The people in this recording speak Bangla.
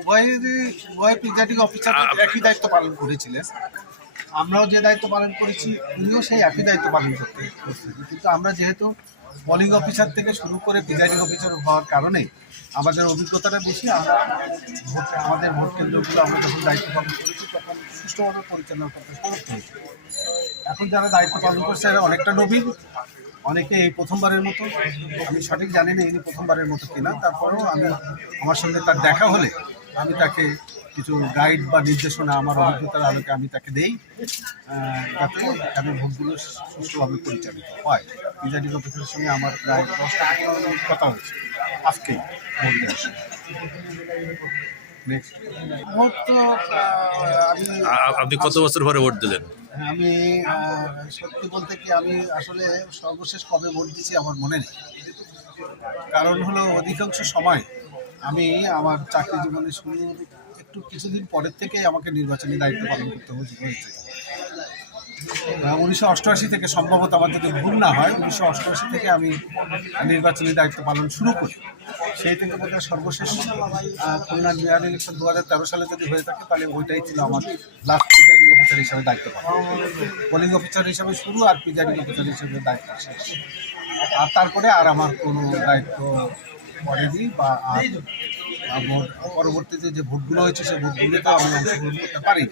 উভয় প্রিজাইডিং অফিসার একই দায়িত্ব পালন করেছিলেন। আমরাও যে দায়িত্ব পালন করেছি উনিও সেই একই দায়িত্ব পালন করতে কিন্তু আমরা যেহেতু পোলিং অফিসার থেকে শুরু করে প্রিজাইডিং অফিসার হওয়ার কারণে আমাদের অভিজ্ঞতাটা বেশি। আমাদের ভোট কেন্দ্রগুলো আমরা যখন দায়িত্ব পালন করেছি তখন সুষ্ঠুভাবে পরিচালনা করতে সমর্থ হয়েছি। এখন যারা দায়িত্ব পালন করছে এরা অনেকটা নবীন, অনেকে এই প্রথমবারের মতো। আমি সঠিক জানি না ইনি প্রথমবারের মতো কিনা, তারপরেও আমার সঙ্গে তার দেখা হলে আমি তাকে কিছু গাইড বা নির্দেশনা আমার অভিজ্ঞতার আলোকে আমি তাকে দেই, যাতে এখানে ভোটগুলো সুষ্ঠুভাবে পরিচালিত হয়। প্রিজাইডিং অফিসারের সঙ্গে আমার প্রায় 10টা মিনিট কথা হয়েছে আজকেই ভোট দেওয়ার সময়। নেক্সট ভোট তো আপনি কত বছর পরে ভোট দিলেন? আমি সত্যি বলতে কি আমি আসলে সর্বশেষ কবে ভোট দিয়েছি আমার মনে নেই। কারণ হলো অধিকাংশ সময় আমি আমার চাকরি জীবনে কিছুদিন পরের থেকেই আমাকে নির্বাচনী দায়িত্ব পালন করতে হয়েছে। 1988 থেকে, সম্ভবত আমার যদি ভুল না হয়, 1988 থেকে আমি নির্বাচনী দায়িত্ব পালন শুরু করি। সেই থেকে বোধহয় সর্বশেষ খুলনা জেনারেল ইলেকশন 2013 সালে যদি হয়ে থাকে তাহলে ওইটাই ছিল আমার লাস্ট প্রিজাইডিং অফিসার হিসাবে দায়িত্ব পালন। পোলিং অফিসার হিসাবে শুরু আর প্রিজাইডিং অফিসার হিসেবে দায়িত্ব শেষ। আর তারপরে আর আমার কোনো দায়িত্ব পড়েনি বা পরবর্তীতে যে ভোটগুলো হয়েছে সেই ভোটগুলোতে আমি অংশগ্রহণ করতে পারি।